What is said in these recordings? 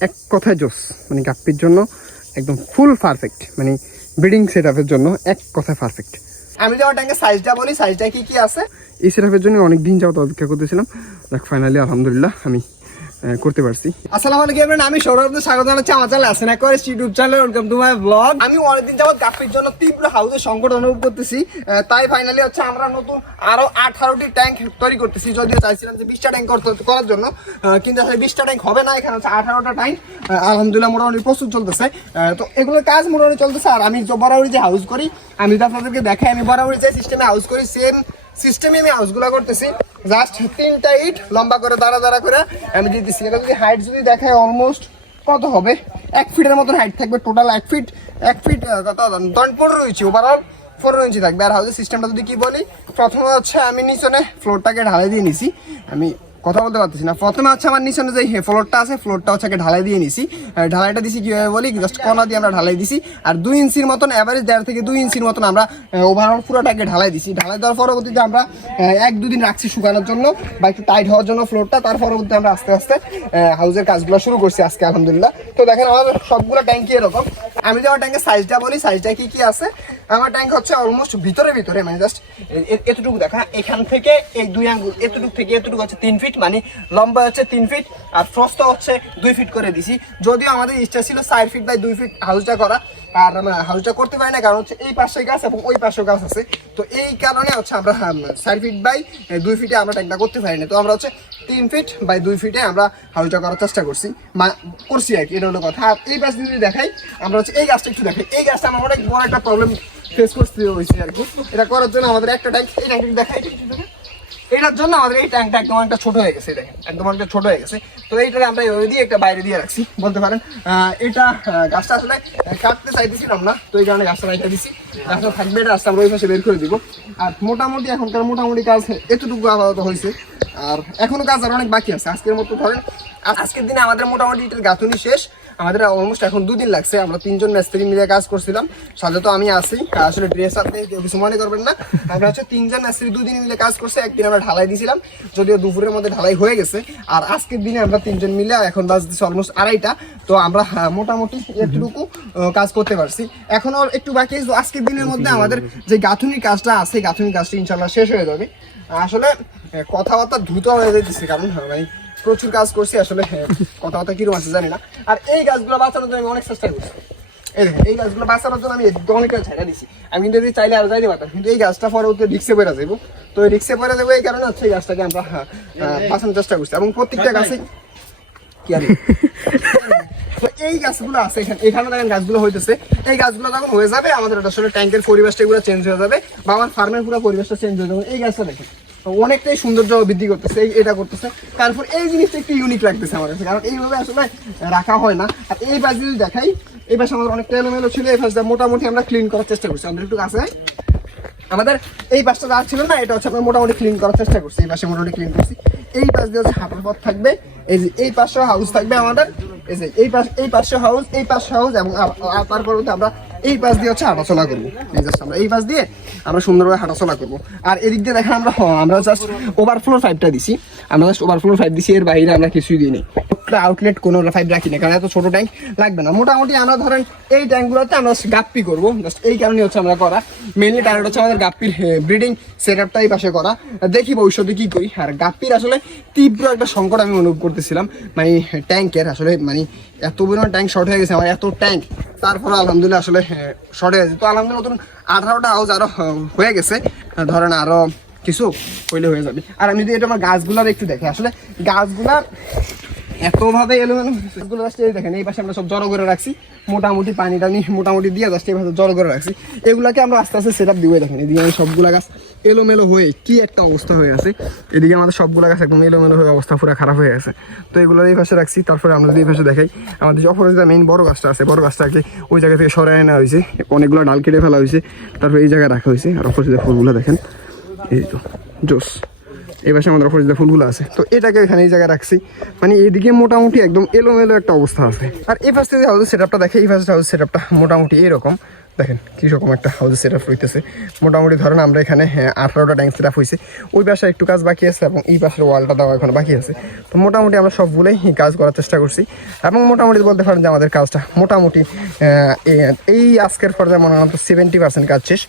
এক কথায় জোস মানে গাপ্পির জন্য একদম ফুল পারফেক্ট মানে ব্রিডিং সেট আপের জন্য এক কথায় পারফেক্ট আমি যখন ট্যাঙ্কের সাইজটা বলি সাইজটা কি কি আছে? এই সেট আপের জন্য অনেক দিন যাবত অপেক্ষা করতেছিলাম। দেখ ফাইনালি আলহামদুলিল্লাহ আমি করতে পারছি। আসসালামু আলাইকুম আমি সৌরভ স্বাগত জানাচ্ছি আমার চ্যানেল আসেন একবার YouTube channel welcome to my blog আমি অনেকদিন যাবত গাপ্পির জন্য তীব্র হাউসের সংকট অনুভব করতেছি তাই ফাইনালি হচ্ছে আমরা নতুন আরও আঠারোটি ট্যাঙ্ক তৈরি করতেছি। যদিও চাইছিলাম যে বিশটা ট্যাঙ্ক করার জন্য কিন্তু আসলে বিশটা ট্যাঙ্ক হবে না, এখানে হচ্ছে আঠারোটা ট্যাঙ্ক আলহামদুলিল্লাহ মোটামুটি প্রস্তুত চলতেছে। তো এগুলোর কাজ মোটামুটি চলতেছে, আর আমি বরাবরই যে হাউস করি, আমি যদি আপনাদেরকে দেখাই, আমি বরাবরই যে সিস্টেমে হাউস করি সেম সিস্টেমে আমি হাউসগুলো করতেছি। জাস্ট তিনটা ইট লম্বা করে, দাঁড়া দাঁড়া করে আমি দিতেছি। এটা যদি হাইট যদি দেখায় অলমোস্ট কত হবে? এক ফিটের মতন হাইট থাকবে টোটাল এক ফিট এক ফিট পনেরো ইঞ্চি ওভারঅল পনেরো ইঞ্চি থাকবে। আর হাউসের সিস্টেমটা যদি কী বলি, প্রথমে হচ্ছে আমি নিচনে ফ্লোরটাকে ঢালাই দিয়ে নিছি। আমি কথা বলতে পারতেছি না। প্রথমে হচ্ছে আমার নিচনে যে ফ্লোরটা আছে ফ্লোরটা হচ্ছে ঢালাই দিয়ে নিছি। ঢালাইটা দিছি কীভাবে বলি? জাস্ট কণা দিয়ে আমরা ঢালাই দিছি। আর দুই ইঞ্চির মতন অ্যাভারেজ দেড় থেকে দুই ইঞ্চির মতন আমরা ওভারঅল পুরোটাকে ঢালাই দিছি। ঢালাই দেওয়ার পরবর্তীতে আমরা এক দুদিন রাখছি শুকানোর জন্য বা একটু টাইট হওয়ার জন্য ফ্লোরটা তার পরবর্তীতে আমরা আস্তে আস্তে হাউসের কাজগুলো শুরু করছি আজকে, আলহামদুলিল্লাহ। তো দেখেন আমাদের সবগুলো ট্যাঙ্কি এরকম। আমি যে আমার ট্যাঙ্কের সাইজটা বলি সাইজটা কি কি আছে? আমার ট্যাঙ্ক হচ্ছে অলমোস্ট ভিতরে ভিতরে মানে জাস্ট এতটুকু দেখা। এখান থেকে এই দুই আঙ্গুল এতটুকু থেকে এতটুকু হচ্ছে তিন ফিট মানে লম্বা হচ্ছে তিন ফিট আর ফ্রস্ত হচ্ছে দুই ফিট করে দিছি। যদিও আমাদের ইচ্ছা ছিল চার ফিট বাই দুই ফিট হাউসটা করা, আর আমরা হাউসটা করতে পারি না, কারণ হচ্ছে এই পাশে গাছ এবং ওই পাশে গাছ আছে। তো এই কারণে হচ্ছে আমরা চার ফিট বাই দুই ফিটে আমরা ট্যাঙ্কটা করতে পারি না। তো আমরা হচ্ছে তিন ফিট বাই দুই ফিটে আমরা হাউসটা করার চেষ্টা করছি, মা- করছি আর কি, এটা হলো কথা। আর এই পাশ যদি দেখাই, আমরা হচ্ছে এই গাছটা একটু দেখাই। এই গাছটা আমার অনেক বড় একটা প্রবলেম ফেস করতে হয়েছে আর কি। এটা করার জন্য আমাদের একটা ট্যাঙ্ক এই একটু দেখাই। এটার জন্য আমাদের এই ট্যাঙ্কটা একদম একটা ছোট হয়ে গেছে একদম একটা ছোট হয়ে গেছে। তো এইটাকে আমরা ওই দিয়ে একটা বাইরে দিয়ে রাখছি, বলতে পারেন। এটা গাছটা আসলে কাটতে চাইতেছিলাম না, তো এই কারণে গাছটা রাখা দিছি। গাছটা থাকবে, এটা গাছটা আমরা ওই পাশে বের করে দিব। আর মোটামুটি এখনকার মোটামুটি কাজ এতটুকু আপাতত হয়েছে। আর এখনও কাজ আর অনেক বাকি আছে। আজকের মতো ধরেন আজকের দিনে আমাদের মোটামুটি এটার গাঁথুনি শেষ। আমাদের অলমোস্ট এখন দুদিন লাগছে। আমরা তিনজন মিস্ত্রি মিলে কাজ করছিলাম। সাথে তো আমি আসি আসলে ড্রেস আপনি কেউ কিছু মনে করবেন না। আমরা হচ্ছে তিনজন মিস্ত্রি দুদিন মিলে কাজ করছে। একদিন আমরা ঢালাই দিয়েছিলাম যদিও দুপুরের মধ্যে ঢালাই হয়ে গেছে। আর আজকের দিনে আমরা তিনজন মিলে এখন বাজতেছে অলমোস্ট আড়াইটা। তো আমরা হ্যাঁ, মোটামুটি এতটুকু কাজ করতে পারছি। এখনও একটু বাকি আজকের দিনের মধ্যে আমাদের যে গাঁথুনির কাজটা আছে গাঁথুনির কাজটা ইনশাল্লাহ শেষ হয়ে যাবে। আসলে কথাবার্তা দ্রুত হয়ে যেতেছে। কারণ হ্যাঁ, মানে প্রচুর কাজ করছি আসলে হ্যাঁ, কথাবার্তা কীরকম আছে জানি না। আর এই গাছগুলো বাঁচানোর জন্য আমি অনেক চেষ্টা করছি। এই দেখেন, এই গাছগুলো বাঁচানোর জন্য আমি অনেকটা ছাইড়া দিছি। আমি কিন্তু যদি চাইলে আরও যাইতে পারতাম কিন্তু এই গাছটা পরে ওতে রিক্সে পড়ে যাব তো এই রিক্সে পড়ে যাব এই কারণে হচ্ছে এই গাছটাকে আমরা হ্যাঁ, বাঁচানোর চেষ্টা করছি। এবং প্রত্যেকটা গাছে কি আর তো এই গাছগুলো আছে এখানে এখানে দেখেন গাছগুলো হইতেছে। এই গাছগুলো যখন হয়ে যাবে আমাদের আসলে ট্যাঙ্কের পরিবেশটা এগুলো চেঞ্জ হয়ে যাবে বা আমার ফার্মের পুরো পরিবেশটা চেঞ্জ হয়ে যাবে। এই গাছটা দেখেন। অনেকটাই সৌন্দর্য বৃদ্ধি করতেছে এটা করতেছে। তারপর এই জিনিসটা একটু ইউনিক লাগতেছে আমার কাছে, কারণ এইভাবে আসলে রাখা হয় না। আর এই পাশ যদি দেখাই, এই পাশে আমাদের অনেকটা এলোমেলো ছিল, এই পাশটা মোটামুটি আমরা ক্লিন করার চেষ্টা করছি। আমাদের একটু কাছে আমাদের এই পাশটা যা ছিল না, এটা হচ্ছে আমরা মোটামুটি ক্লিন করার চেষ্টা করছি। এই পাশে মোটামুটি ক্লিন করছি। এই পাশ দিয়ে হচ্ছে হাঁটার পথ থাকবে, এই যে এই পাশে হাউস থাকবে আমাদের। এই যে এই পাশ এই পাশে হাউস এই পাশে হাউস এবং তারপর আমরা এই পাশ দিয়ে হচ্ছে হাঁটাচলা করব। এই জাস্ট আমরা এই পাশ দিয়ে আমরা সুন্দরভাবে হাঁটাচলা করব। আর এদিক দিয়ে দেখেন আমরা হ- আমরা জাস্ট ওভারফ্লোর পাইপটা দিছি। আমরা জাস্ট ওভারফ্লোর পাইপ দিছি, এর বাইরে আমরা কিছুই দিই নেই আউটলেট কোনো পাইপ রাখি না কারণ এত ছোট ট্যাঙ্ক লাগবে না। মোটামুটি আমরা ধরেন এই ট্যাঙ্কগুলোতে আমরা গাপ্পি করব। জাস্ট এই কারণে হচ্ছে আমরা করা। মেনলি টার্গেট হচ্ছে আমাদের গাপ্পির ব্রিডিং সেট আপটাই পাশে করা। দেখি ভবিষ্যতে কি করি। আর গাপ্পির আসলে তীব্র একটা সংকট আমি অনুভব করতেছিলাম। মানে ট্যাঙ্কের আসলে মানে এত পরিমাণ ট্যাঙ্ক শর্ট হয়ে গেছে আমার এত ট্যাঙ্ক তারপরে আলহামদুলিল্লাহ আসলে শর্ট হয়ে গেছে। তো আলহামদুলিল্লাহ নতুন আঠারোটা হাউস আরও আহ, হয়ে গেছে। ধরেন আরও কিছু হইলে হয়ে যাবে। আর আমি যদি এটা আমার গাছগুলার একটু দেখি। আসলে গাছগুলার এতভাবে এলোমেলো গাছগুলো জাস্ট দেখেন, এই পাশে আমরা সব জড়ো করে রাখছি। মোটামুটি পানি টানি মোটামুটি দিয়ে জাস্ট এই পাশে জড়ো করে রাখছি। এগুলাকে আমরা আস্তে আস্তে সেট আপ দিবই দেখেন, এদিকে আমি সবগুলা গাছ এলোমেলো হয়ে কি একটা অবস্থা হয়ে আছে। এদিকে আমাদের সবগুলা গাছ একদম এলোমেলো হয়ে অবস্থা পুরো খারাপ হয়ে আছে। তো এগুলো এই পাশে রাখছি, তারপরে আমরা যদি এই পাশে দেখাই, আমাদের যে অপরাজিতা মেইন বড় গাছটা আছে, বড় গাছটাকে ওই জায়গা থেকে সরাই আনা হয়েছে। অনেকগুলো ডাল কেটে ফেলা হয়েছে। তারপরে এই জায়গায় রাখা হয়েছে। আর অপরাজিতা ফুলগুলো দেখেন, এই তো, জোস। এই পাশে আমাদের অপরাজিতা ফুলগুলো আছে। তো এটাকে এখানে এই জায়গায় রাখছি। মানে এদিকে মোটামুটি একদম এলোমেলো একটা অবস্থা আছে। আর এই পাশে যে হাউসের সেটআপটা দেখে, এই পাশে হাউসের সেটআপটা মোটামুটি এরকম। দেখেন কীরকম একটা হাউস সেট আপ হইতেছে মোটামুটি ধরেন আমরা এখানে হ্যাঁ আঠারোটা ট্যাঙ্ক সেট আপ হয়েছে ওই পাশে একটু কাজ বাকি আছে এবং এই পাশের ওয়ালটা দেওয়া এখন বাকি আছে। তো মোটামুটি আমরা সবগুলোই কাজ করার চেষ্টা করছি। এবং মোটামুটি বলতে পারেন যে আমাদের কাজটা মোটামুটি এই- আজকের পর্যায়ে মনে হয় তো সেভেন্টি পার্সেন্ট কাজ শেষ।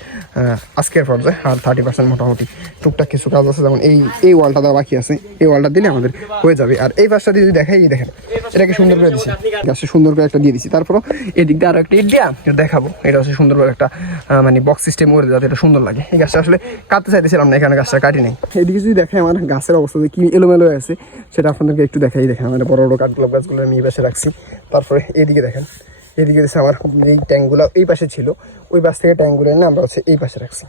আজকের পর্যায়ে আর থার্টি পার্সেন্ট মোটামুটি টুকটাক কিছু কাজ আছে। যেমন এই এই ওয়ালটা দেওয়া বাকি আছে। এই ওয়ালটা দিলে আমাদের হয়ে যাবে। আর এই পাশটা যদি দেখাই দেখেন এটাকে সুন্দর করে দিছি। গাছটা সুন্দর করে একটা দিয়ে দিছি। তারপরও এদিক দিয়ে আরও একটা ইট দিয়া দেখাবো। এটা হচ্ছে সুন্দর করে একটা মানে বক্স সিস্টেম করে যাতে এটা সুন্দর লাগে। এই গাছটা আসলে কাটতে চাইতেছিলাম না, এখানে গাছটা কাটি নাই। এদিকে যদি দেখে আমার গাছের অবস্থা যে কি এলোমেলো আছে, সেটা আপনাদেরকে একটু দেখাই। দেখেন আমার বড় বড় কাঠগুলো, গাছগুলো আমি এই পাশে রাখছি। তারপরে এদিকে দেখেন, এদিকে হচ্ছে আমার এই ট্যাঙ্কগুলো এই পাশে ছিল। ওই পাশ থেকে ট্যাঙ্কগুলো এনে আমরা হচ্ছে এই পাশে রাখছি।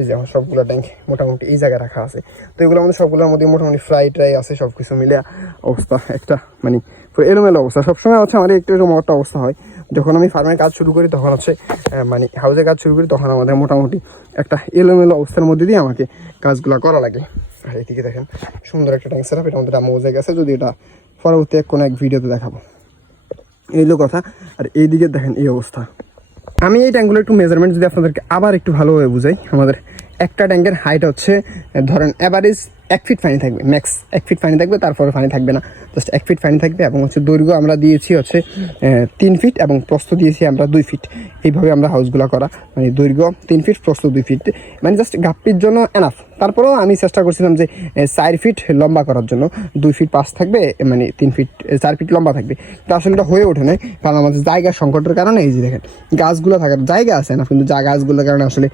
এই যে আমার সবগুলো ট্যাঙ্ক মোটামুটি এই জায়গায় রাখা আছে। তো এগুলো আমাদের সবগুলোর মধ্যে মোটামুটি ফ্রাই ট্রাই আছে সব কিছু মিলে অবস্থা একটা মানে পুরো এলোমেলো অবস্থা। সবসময় হচ্ছে আমার একটু এরকম একটা অবস্থা হয়। যখন আমি ফার্মের কাজ শুরু করি, তখন হচ্ছে মানে হাউসের কাজ শুরু করি, তখন আমাদের মোটামুটি একটা এলোমেলো অবস্থার মধ্যে দিয়ে আমাকে কাজগুলো করা লাগে। আর এদিকে দেখেন, সুন্দর একটা ট্যাঙ্ক সেট এটা আমাদের মজা গেছে যদি এটা পরবর্তী এক কোনো এক ভিডিওতে দেখাবো। এই হলো কথা। আর এইদিকে দেখেন এই অবস্থা। আমি এই ট্যাঙ্কগুলো একটু মেজারমেন্ট যদি আপনাদেরকে আবার একটু ভালোভাবে বুঝাই, আমাদের একটা ট্যাঙ্কের হাইট হচ্ছে, ধরেন অ্যাভারেজ এক ফিট পানি থাকবে ম্যাক্স এক ফিট পানি থাকবে, তারপরে পানি থাকবে না। জাস্ট এক ফিট পানি থাকবে এবং হচ্ছে দৈর্ঘ্য আমরা দিয়েছি হচ্ছে তিন ফিট এবং প্রস্থ দিয়েছি আমরা দুই ফিট এইভাবে আমরা হাউসগুলো করা মানে দৈর্ঘ্য তিন ফিট প্রস্থ দুই ফিট মানে জাস্ট গাপ্পির জন্য এনাফ তারপরেও আমি চেষ্টা করছিলাম যে চার ফিট লম্বা করার জন্য। দুই ফিট পাঁচ থাকবে মানে তিন ফিট চার ফিট লম্বা থাকবে। তো আসলে এটা হয়ে ওঠে না কারণ আমাদের জায়গা সংকটের কারণে এই যে দেখেন, গাছগুলো থাকার জায়গা আছে না, কিন্তু যা গাছগুলোর কারণে আসলে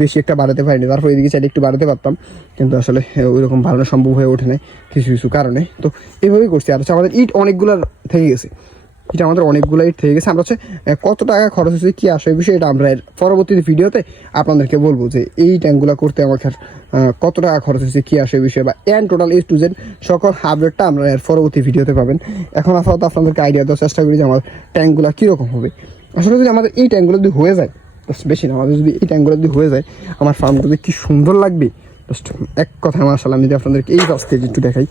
বেশি একটা বাড়াতে পারিনি। তারপর এদিকে চাইলে একটু বাড়াতে পারতাম, কিন্তু আসলে ওই রকম বাড়ানো সম্ভব হয়ে ওঠে না কিছু কিছু কারণে। তো এইভাবেই করছি। আর হচ্ছে আমাদের ইট অনেকগুলো থেকে গেছে। এটা আমাদের অনেকগুলো ইট থেকে গেছে। আমরা হচ্ছে কত টাকা খরচ হয়েছে, কী আসে বিষয়ে এটা আমরা পরবর্তীতে ভিডিওতে আপনাদেরকে বলব যে এই ট্যাঙ্কগুলো করতে আমাকে কত টাকা খরচ হয়েছে, কী আসে বিষয়ে বা এন টোটাল এস টু জেড সকল আপডেটটা আমরা এর পরবর্তী ভিডিওতে পাবেন। এখন আপাতত আপনাদেরকে আইডিয়া দেওয়ার চেষ্টা করি যে আমার ট্যাঙ্কগুলো কীরকম হবে। আসলে যদি আমাদের এই ট্যাঙ্কগুলো যদি হয়ে যায় জাস্ট বেশি না, আমাদের যদি এই ট্যাঙ্কগুলো যদি হয়ে যায়, আমার ফার্মটা যদি কী সুন্দর লাগবে। জাস্ট এক কথা মার্শাল আমি যদি আপনাদেরকে এই কাছ একটু দেখাই।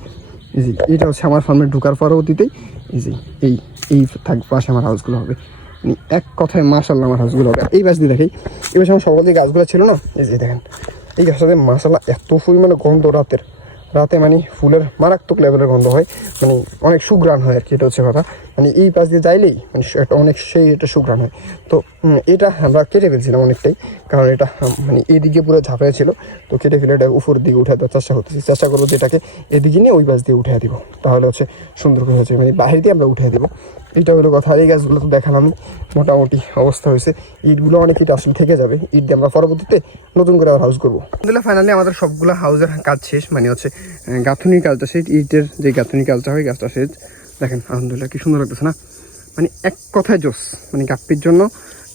যে, এটা হচ্ছে আমার ফার্মে ঢোকার পরবর্তীতেই যে, এই এই থাক, পাশে আমার হাউসগুলো হবে। এক কথায় মার্শাল্লাহ আমার হাউসগুলো হবে। এই পাশ দিয়ে দেখাই এই পাশে আমার সকল গাছগুলো ছিল না? এই যে দেখেন, এই গাছটাতে মার্শাল্লাহ এত পরিমাণে গন্ধ রাতের। রাতে মানে ফুলের মারাত্মক লেভেলের গন্ধ হয়। মানে অনেক সুগ্রাণ হয় আর কি, এটা হচ্ছে কথা। মানে এই পাশ দিয়ে যাইলেই মানে একটা অনেক সেই একটা সুগ্রাণ হয়। তো এটা আমরা কেটে ফেলছিলাম অনেকটাই, কারণ এটা মানে এইদিকে পুরো ঝাঁপায় ছিল। তো কেটে ফেলে এটা উপর দিকে উঠে দেওয়ার চেষ্টা করতেছি। চেষ্টা করব যে এটাকে এদিকে নিয়ে ওই পাশ দিয়ে উঠে দিব। তাহলে হচ্ছে সুন্দর করে হয়েছে মানে বাইরে দিয়ে আমরা উঠে দিব। এটা হলো কথা। এই গাছগুলো তো দেখালাম মোটামুটি অবস্থা হয়েছে। ইটগুলো অনেক ইট আসলে থেকে যাবে। ইট দিয়ে আমরা পরবর্তীতে নতুন করে আবার হাউস করব। আলহামদুলিল্লাহ ফাইনালি আমাদের সবগুলো হাউসের কাজ শেষ। মানে হচ্ছে গাঁথনির কাজটা শেষ। ইটের যে গাঁথনির কাজটা হয়, গাছটা শেষ। দেখেন, আলহামদুলিল্লাহ, কি সুন্দর লাগতেছে না? মানে এক কথায় জোস মানে গাপ্পির জন্য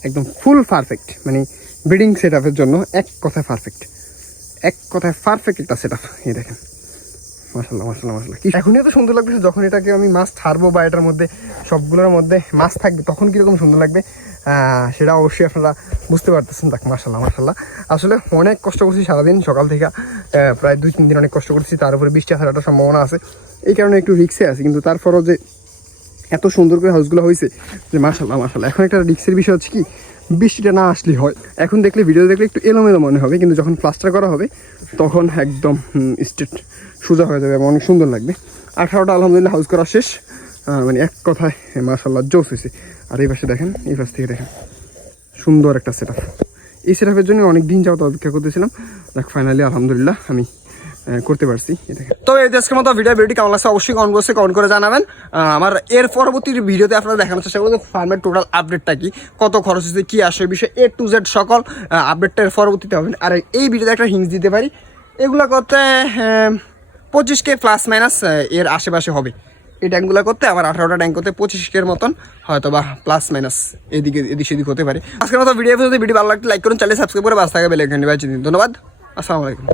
একদম ফুল পারফেক্ট মানে ব্রিডিং সেট আপের জন্য এক কথায় পারফেক্ট এক কথায় পারফেক্ট একটা সেট আপ এই দেখেন। মাসাল্লাহ মাসাল্লাহ মাসাল্লাহ কি এখনই তো সুন্দর লাগতেছে, যখন এটাকে আমি মাছ ছাড়বো বা এটার মধ্যে, সবগুলোর মধ্যে মাছ থাকবে, তখন কীরকম সুন্দর লাগবে? সেটা অবশ্যই আপনারা বুঝতে পারতেছেন। দেখ মাসাল্লাহ মাসাল্লাহ আসলে অনেক কষ্ট করছি সারাদিন, সকাল থেকে প্রায় দুই তিন দিন অনেক কষ্ট করছি, তার উপরে বৃষ্টি আসার একটা সম্ভাবনা আছে। এই কারণে একটু রিক্সে আছে। কিন্তু তারপরও যে এত সুন্দর করে হাউসগুলো হয়েছে যে মাসাল্লাহ মাসাল্লাহ এখন একটা রিক্সের বিষয় হচ্ছে কি, বৃষ্টিটা না আসলে হয়। এখন দেখলে ভিডিও দেখলে একটু এলোমেলো মনে হবে, কিন্তু যখন প্লাস্টার করা হবে, তখন একদম স্ট্রেট সোজা হয়ে যাবে এবং অনেক সুন্দর লাগবে। আঠারোটা আলহামদুলিল্লাহ হাউস করা শেষ। মানে এক কথায় মাসাল্লাহ জোস হয়েছে। আর এই পাশে দেখেন, এই পাশ থেকে দেখেন, সুন্দর একটা সেট এই সেট জন্য অনেক দিন যাওয়া অপেক্ষা করতেছিলাম। দেখ ফাইনালি আলহামদুলিল্লাহ, আমি করতে পারছি তো এই আজকের মতো ভিডিও ভিডিওটি কেমন লাগছে অবশ্যই কমেন্ট বক্সে কমেন্ট করে জানাবেন। আমার এর পরবর্তী ভিডিওতে আপনারা দেখানোর চেষ্টা করব ফার্মের টোটাল আপডেটটা কি, কত খরচ হচ্ছে কী আসে বিষয়ে এ টু জেড সকল আপডেটটা এর পরবর্তীতে হবে। আর এই ভিডিওতে একটা হিংস দিতে পারি। এগুলো করতে পঁচিশ কে প্লাস মাইনাস এর আশেপাশে হবে। এই ট্যাঙ্কগুলো করতে আবার আঠারোটা ট্যাঙ্ক করতে পঁচিশ কের মতন হয়তো বা প্লাস মাইনাস এদিকে, এদিক সেদিক হতে পারে। আজকের মতো ভিডিও ভিডিও ভালো লাগলে লাইক করুন চ্যানেল সাবস্ক্রাইব করে বাস থাকে বেলে ধন্যবাদ। আসসালামু আলাইকুম।